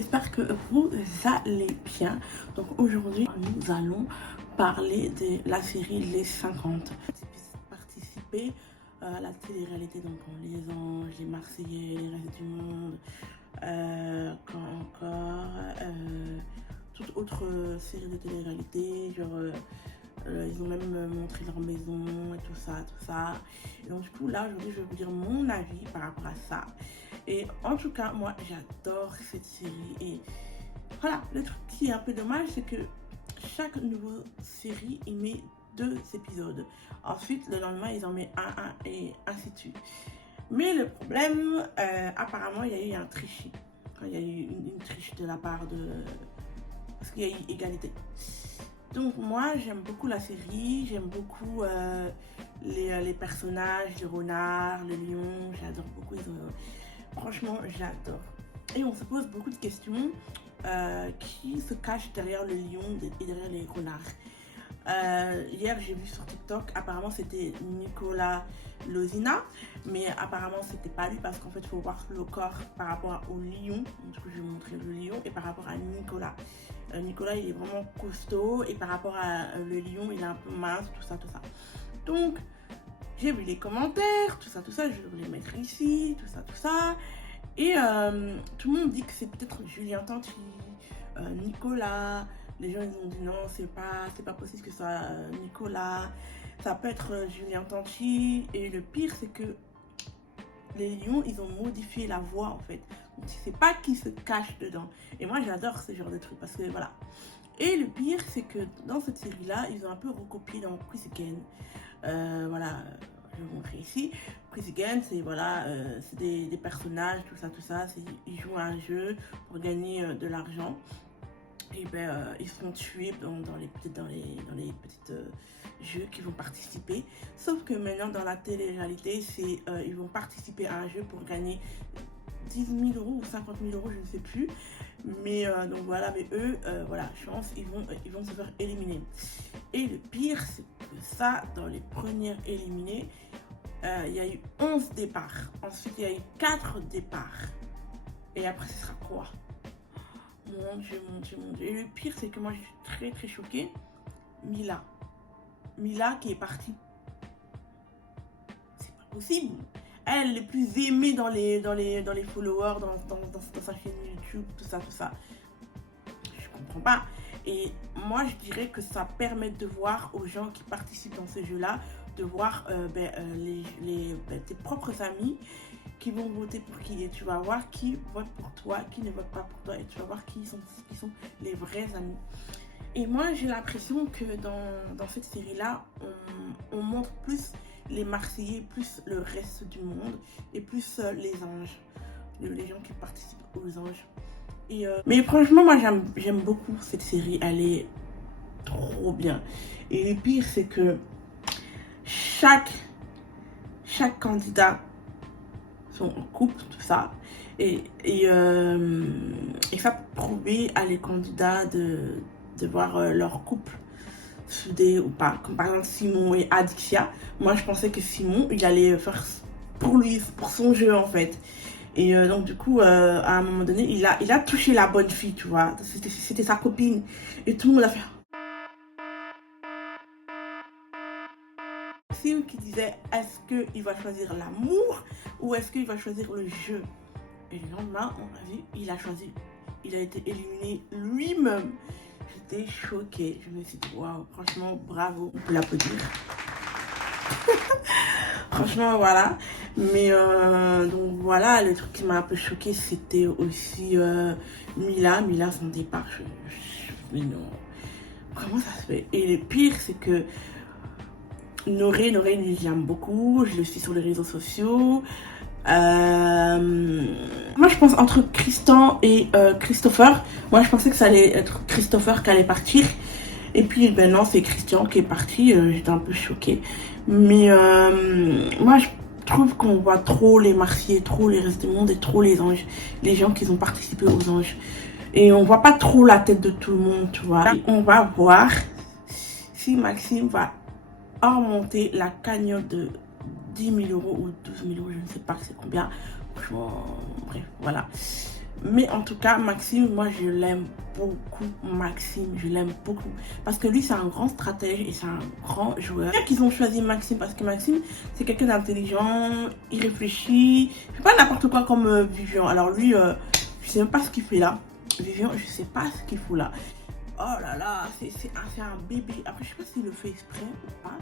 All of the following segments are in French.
j'espère que vous allez bien. Donc aujourd'hui, nous allons parler de la série Les 50. Participer à la télé-réalité, donc Les Anges, Les Marseillais, Les Restes du Monde, quand encore, toute autre série de télé-réalité, genre ils ont même montré leur maison et tout ça. Et donc du coup là aujourd'hui je vais vous dire mon avis par rapport à ça. Et en tout cas moi j'adore cette série. Et voilà, le truc qui est un peu dommage, c'est que chaque nouvelle série il met 2 épisodes. Ensuite le lendemain ils en mettent un et ainsi de suite. Mais le problème, apparemment il y a eu un tricherie. Il y a eu une triche de la part de... parce qu'il y a eu égalité. Donc moi j'aime beaucoup la série, j'aime beaucoup les personnages, les renards, le lion, j'adore beaucoup. Franchement j'adore. Et on se pose beaucoup de questions qui se cachent derrière le lion et derrière les renards. Hier j'ai vu sur TikTok, apparemment c'était Nicolas Lozina, mais apparemment c'était pas lui parce qu'en fait il faut voir le corps par rapport au lion. Du coup je vais vous montrer le lion et par rapport à Nicolas. Nicolas il est vraiment costaud et par rapport à le lion il est un peu mince, tout ça. Donc j'ai vu les commentaires, tout ça, je vais les mettre ici, tout ça. Et tout le monde dit que c'est peut-être Julien Tanti, Nicolas. Les gens ils ont dit non, c'est pas possible que ce soit Nicolas. Ça peut être Julien Tanti. Et le pire c'est que les lions ils ont modifié la voix en fait. Donc tu sais pas qui se cache dedans. Et moi j'adore ce genre de trucs parce que voilà. Et le pire c'est que dans cette série là ils ont un peu recopié dans Quiz Again. Voilà, je vais vous montrer ici. Quiz Again c'est voilà, c'est des personnages, tout ça. Ils jouent à un jeu pour gagner de l'argent. Et ben ils sont tués dans les petites jeux qui vont participer. Sauf que maintenant dans la télé-réalité, c'est ils vont participer à un jeu pour gagner 10 000 euros ou 50 000 euros, je ne sais plus. Mais donc voilà, mais eux, voilà, chance, ils vont se faire éliminer. Et le pire, c'est que ça, dans les premières éliminées, il y a eu 11 départs. Ensuite, il y a eu 4 départs. Et après, ce sera quoi? Mon Dieu. Et le pire, c'est que moi, je suis très choquée. Mila qui est partie. C'est pas possible. Elle est plus aimée dans les followers, dans sa chaîne YouTube, tout ça. Je comprends pas. Et moi, je dirais que ça permet de voir aux gens qui participent dans ce jeu-là, de voir tes propres amis qui vont voter pour qui. Et tu vas voir qui vote pour toi, qui ne vote pas pour toi. Et tu vas voir qui sont les vrais amis. Et moi, j'ai l'impression que dans cette série-là, on montre plus les Marseillais, plus le reste du monde et plus les anges, les gens qui participent aux anges. Et mais franchement, moi j'aime beaucoup cette série, elle est trop bien. Et le pire, c'est que chaque candidat sont en couple, tout ça. Et ça prouvait à les candidats de voir leur couple soudé ou pas. Comme par exemple Simon et Adixia. Moi je pensais que Simon il allait faire pour son jeu en fait. Et donc du coup à un moment donné il a touché la bonne fille, tu vois. C'était sa copine. Et tout le monde a fait. Simon qui disait est-ce qu'il va choisir l'amour ou est-ce qu'il va choisir le jeu. Et le lendemain on a vu il a choisi. Il a été éliminé lui-même. J'étais choquée. Je me suis dit, waouh, franchement, bravo. On peut l'applaudir. Franchement, voilà. Mais donc voilà, le truc qui m'a un peu choquée, c'était aussi Mila, son départ. Mais non, comment ça se fait? Et le pire, c'est que Noré, j'aime beaucoup. Je le suis sur les réseaux sociaux. Moi je pense entre Tristan et Christopher. Moi je pensais que ça allait être Christopher qui allait partir. Et puis ben non, c'est Christian qui est parti. J'étais un peu choquée. Mais moi je trouve qu'on voit trop les Marseillais, trop les restes du monde et trop les anges. Les gens qui ont participé aux anges. Et on voit pas trop la tête de tout le monde, tu vois. Et on va voir si Maxime va remonter la cagnotte de 10 000 euros ou 12 000 euros, je ne sais pas c'est combien. Franchement, bref, voilà. Mais en tout cas, Maxime, moi je l'aime beaucoup. Maxime, je l'aime beaucoup. Parce que lui, c'est un grand stratège et c'est un grand joueur. C'est qu'ils ont choisi Maxime parce que Maxime, c'est quelqu'un d'intelligent, il réfléchit. Il fait pas n'importe quoi comme Vivian. Alors lui, je sais même pas ce qu'il fait là. Vivian, je sais pas ce qu'il fout là. Oh là là, c'est un bébé. Après, je sais pas s'il le fait exprès ou pas.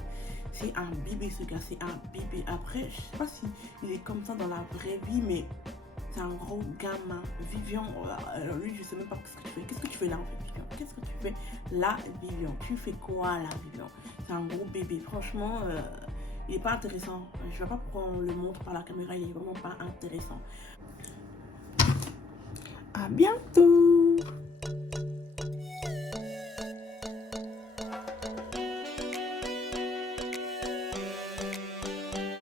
C'est un bébé ce gars, c'est un bébé. Après, je sais pas s'il est comme ça dans la vraie vie, mais c'est un gros gamin. Vivian, alors lui, je sais même pas ce que tu fais. Qu'est-ce que tu fais là en fait, Vivian? Qu'est-ce que tu fais là, Vivian? Tu fais quoi là, Vivian? C'est un gros bébé. Franchement, il est pas intéressant. Je vois pas pourquoi on le montre par la caméra, il est vraiment pas intéressant. À bientôt!